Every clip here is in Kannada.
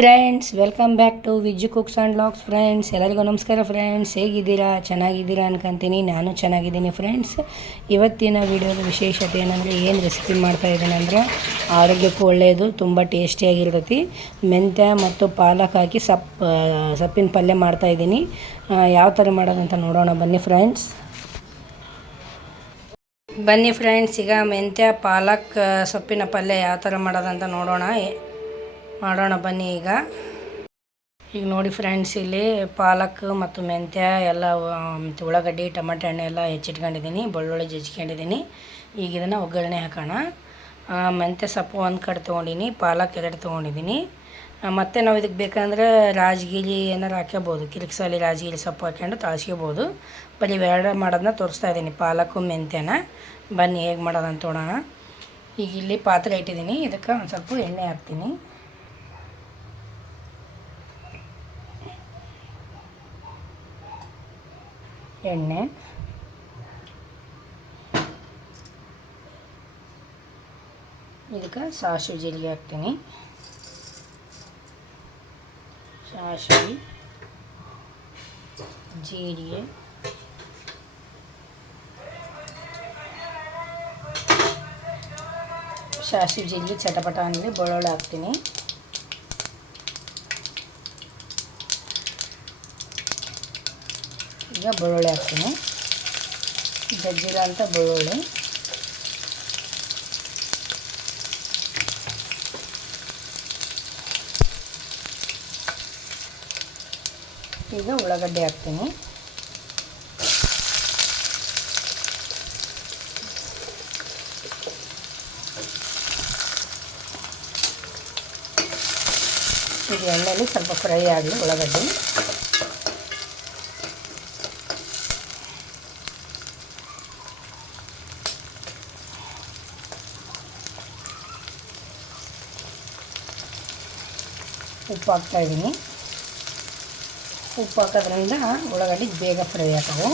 Friends, welcome back to Vijju cooks and vlogs. Friends, ಎಲ್ಲರಿಗೂ ನಮಸ್ಕಾರ. ಫ್ರೆಂಡ್ಸ್, ಹೇಗಿದ್ದೀರಾ? ಚೆನ್ನಾಗಿದ್ದೀರಾ ಅನ್ಕೊಂತೀನಿ. ನಾನು ಚೆನ್ನಾಗಿದ್ದೀನಿ ಫ್ರೆಂಡ್ಸ್. ಇವತ್ತಿನ ವಿಡಿಯೋದ ವಿಶೇಷತೆ ಏನಂದರೆ, ಏನು ರೆಸಿಪಿ ಮಾಡ್ತಾಯಿದ್ದೀನಿ ಅಂದರೆ, ಆರೋಗ್ಯಕ್ಕೂ ಒಳ್ಳೆಯದು, ತುಂಬ ಟೇಸ್ಟಿಯಾಗಿರ್ತೈತಿ. ಮೆಂತ್ಯ ಮತ್ತು ಪಾಲಕ್ ಹಾಕಿ ಸೊಪ್ಪಿನ ಪಲ್ಯ ಮಾಡ್ತಾಯಿದ್ದೀನಿ. ಯಾವ ಥರ ಮಾಡೋದಂತ ನೋಡೋಣ ಬನ್ನಿ ಫ್ರೆಂಡ್ಸ್. ಈಗ ಮೆಂತ್ಯ ಪಾಲಕ್ ಸೊಪ್ಪಿನ ಪಲ್ಯ ಯಾವ ಥರ ಮಾಡೋದಂತ ಮಾಡೋಣ ಬನ್ನಿ. ಈಗ ನೋಡಿ ಫ್ರೆಂಡ್ಸ್, ಇಲ್ಲಿ ಪಾಲಕ್ ಮತ್ತು ಮೆಂತ್ಯ ಎಲ್ಲ ಮತ್ತು ಉಳ್ಳಾಗಡ್ಡಿ, ಟೊಮೆಟೊ ಹಣ್ಣು ಎಲ್ಲ ಹೆಚ್ಚಿಟ್ಕೊಂಡಿದ್ದೀನಿ, ಬೆಳ್ಳುಳ್ಳಿ ಜಜ್ಜಿಕೊಂಡಿದ್ದೀನಿ. ಈಗ ಇದನ್ನು ಒಗ್ಗರಣೆ ಹಾಕೋಣ. ಮೆಂತ್ಯ ಸೊಪ್ಪು ಒಂದು ಕಡೆ ತೊಗೊಂಡಿನಿ, ಪಾಲಕ್ 2 ತೊಗೊಂಡಿದ್ದೀನಿ. ಮತ್ತು ನಾವು ಇದಕ್ಕೆ ಬೇಕಂದ್ರೆ ರಾಜಗಿರಿ ಏನಾರು ಹಾಕ್ಕೋಬೋದು, ಕಿರಿಕ್ಸಲ್ಲಿ ರಾಜಗಿರಿ ಸೊಪ್ಪು ಹಾಕ್ಕೊಂಡು ತಾಳ್ಸ್ಕೊಬೋದು. ಬರೀ ಇವೆರಡು ಮಾಡೋದನ್ನ ತೋರಿಸ್ತಾ ಇದ್ದೀನಿ, ಪಾಲಕ್ಕು ಮೆಂತ್ಯನ. ಬನ್ನಿ ಹೇಗೆ ಮಾಡೋದಂತ ನೋಡೋಣ. ಈಗ ಇಲ್ಲಿ ಪಾತ್ರೆ ಇಟ್ಟಿದ್ದೀನಿ, ಇದಕ್ಕೆ ಒಂದು ಸ್ವಲ್ಪ ಎಣ್ಣೆ ಹಾಕ್ತೀನಿ. ಎಣ್ಣೆ, ಇದಕ್ಕೆ ಸಾಸಿವೆ ಜೀರಿಗೆ ಹಾಕ್ತೀನಿ. ಸಾಸಿವೆ ಜೀರಿಗೆ, ಚಟಪಟ ಅಂದರೆ ಬೆಳ್ಳುಳ್ಳಿ ಹಾಕ್ತೀನಿ. ಈಗ ಬೆಳ್ಳುಳ್ಳಿ ಹಾಕ್ತೀನಿ, ಜಜ್ಜಿರೋ ಅಂಥ ಬೆಳ್ಳುಳ್ಳಿ. ಈಗ ಉಳ್ಳಾಗಡ್ಡೆ ಹಾಕ್ತೀನಿ. ಈಗ ಎಣ್ಣೆಯಲ್ಲಿ ಸ್ವಲ್ಪ ಫ್ರೈ ಆಗಲಿ ಉಳ್ಳಾಗಡ್ಡೆ. ಉಪ್ಪು ಹಾಕ್ತಾಯಿದ್ದೀನಿ. ಉಪ್ಪು ಹಾಕೋದ್ರಿಂದ ಉಳ್ಳಾಗಡ್ಡೆ ಬೇಗ ಫ್ರೈ ಆಗ್ತವೆ.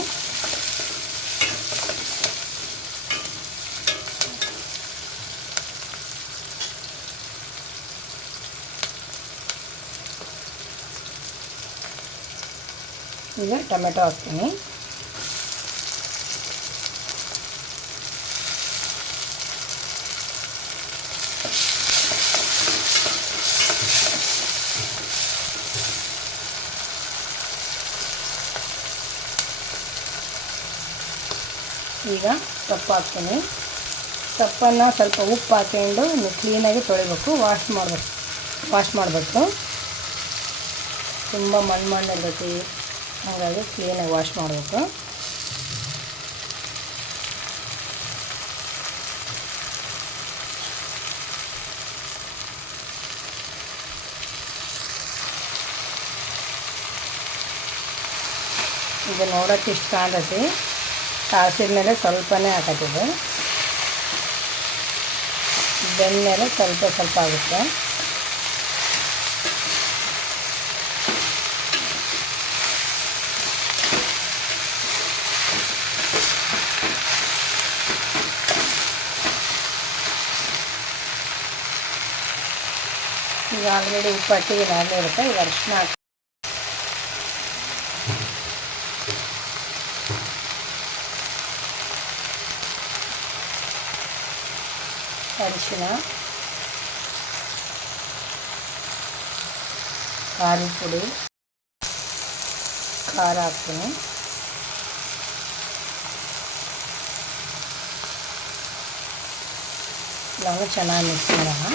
ಈಗ ಟೊಮೆಟೊ ಹಾಕ್ತೀನಿ. ಈಗ ಸೊಪ್ಪು ಹಾಕ್ತೀನಿ. ಸೊಪ್ಪನ್ನು ಸ್ವಲ್ಪ ಉಪ್ಪು ಹಾಕ್ಕೊಂಡು ಕ್ಲೀನಾಗಿ ತೊಳಿಬೇಕು, ವಾಶ್ ಮಾಡಬೇಕು. ತುಂಬ ಮಣ್ಣು ಇರ್ತೈತಿ, ಹಾಗಾಗಿ ಕ್ಲೀನಾಗಿ ವಾಶ್ ಮಾಡಬೇಕು. ಈಗ ನೋಡೋಕ್ಕೆ ಇಷ್ಟು ಕಾಣ್ತೈತಿ. ಕಾಸಿದ ಮೇಲೆ ಸ್ವಲ್ಪನೇ ಹಾಕತ್ತಿದೆ, ಬೆಂದಮೇಲೆ ಸ್ವಲ್ಪ ಆಗುತ್ತೆ. ಈಗ ಆಲ್ರೆಡಿ ಉಪ್ಪು ಹಾಕಿದ್ದೀನಿ, ಆಗಲೇ ಇರುತ್ತೆ. ಈಗ ಅರಿಶಿನ ಹಾಕಿ, ಖಾರದ ಪುಡಿ, ಖಾರ ಹಾಕ್ತೀನಿ. ನಾವು ಚೆನ್ನಾಗಿ ಮಿಕ್ಸ್ ಮಾಡೋಣ.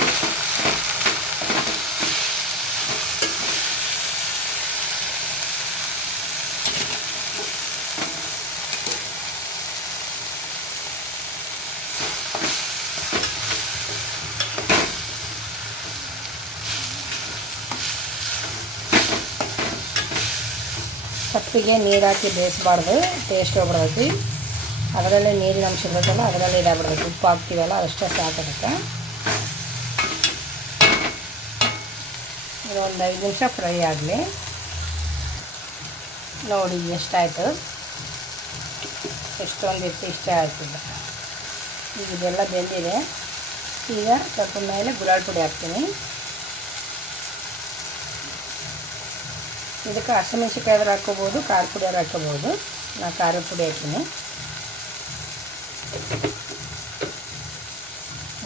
ಸೊಪ್ಪಿಗೆ ನೀರು ಹಾಕಿ ಬೇಯಿಸಬಾರ್ದು, ಟೇಸ್ಟ್ ಹೋಗ್ಬಿಡ್ತೈತಿ. ಅದರಲ್ಲೇ ನೀರಿನ ಅಂಶ ಇರುತ್ತಲ್ಲ, ಅದರಲ್ಲೇ ಇದಾಗ್ಬಿಡ್ತೈತಿ. ಉಪ್ಪು ಹಾಕ್ತೀವಲ್ಲ, ಅದಷ್ಟೇ ಸಾಕಾಗುತ್ತೆ. ಒಂದು 5 ನಿಮಿಷ ಫ್ರೈ ಆಗಲಿ. ನೋಡಿ ಎಷ್ಟಾಯಿತು, ಎಷ್ಟೊಂದು ಇಷ್ಟ ಆಯ್ತಿದೆ. ಈಗ ಇದೆಲ್ಲ ಬೆಂದಿದೆ. ಈಗ ಸ್ವಲ್ಪ ಮೇಲೆ ಗುಲಾಲ್ ಪುಡಿ ಹಾಕ್ತೀನಿ. ಇದಕ್ಕೆ ಹಸಿಮೆಣ್ಸಿಕಾಯಿ ಆದ್ರೂ ಹಾಕ್ಕೋಬೋದು, ಖಾರ ಪುಡಿ ಆದ್ರೂ ಹಾಕ್ಕೋಬೋದು. ನಾನು ಖಾರದ ಪುಡಿ ಹಾಕೀನಿ.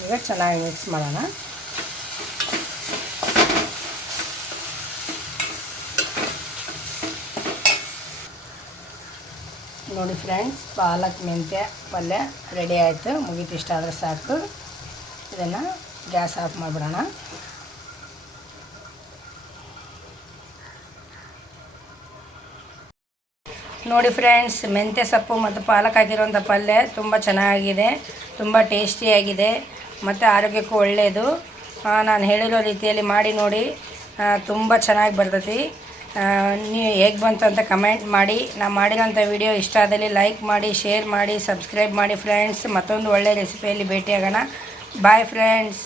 ಈಗ ಚೆನ್ನಾಗಿ ಮಿಕ್ಸ್ ಮಾಡೋಣ. ನೋಡಿ ಫ್ರೆಂಡ್ಸ್, ಪಾಲಕ್ ಮೆಂತ್ಯ ಪಲ್ಯ ರೆಡಿ ಆಯಿತು. ಮುಗೀತು, ಇಷ್ಟ ಆದರೆ ಸಾಕು. ಇದನ್ನು ಗ್ಯಾಸ್ ಆಫ್ ಮಾಡಿಬಿಡೋಣ. ನೋಡಿ ಫ್ರೆಂಡ್ಸ್, ಮೆಂತ್ಯ ಸೊಪ್ಪು ಮತ್ತು ಪಾಲಕ್ ಹಾಕಿರುವಂಥ ಪಲ್ಯ ತುಂಬ ಚೆನ್ನಾಗಿದೆ, ತುಂಬ ಟೇಸ್ಟಿಯಾಗಿದೆ ಮತ್ತು ಆರೋಗ್ಯಕ್ಕೂ ಒಳ್ಳೆಯದು. ನಾನು ಹೇಳಿರೋ ರೀತಿಯಲ್ಲಿ ಮಾಡಿ ನೋಡಿ, ತುಂಬ ಚೆನ್ನಾಗಿ ಬರ್ತೈತಿ. ನೀವು ಹೇಗೆ ಬಂತು ಅಂತ ಕಮೆಂಟ್ ಮಾಡಿ. ನಾನು ಮಾಡಿರೋಂಥ ವಿಡಿಯೋ ಇಷ್ಟ ಆದಲ್ಲಿ ಲೈಕ್ ಮಾಡಿ, ಶೇರ್ ಮಾಡಿ, ಸಬ್ಸ್ಕ್ರೈಬ್ ಮಾಡಿ ಫ್ರೆಂಡ್ಸ್. ಮತ್ತೊಂದು ಒಳ್ಳೆಯ ರೆಸಿಪಿಯಲ್ಲಿ ಭೇಟಿಯಾಗೋಣ. Bye friends.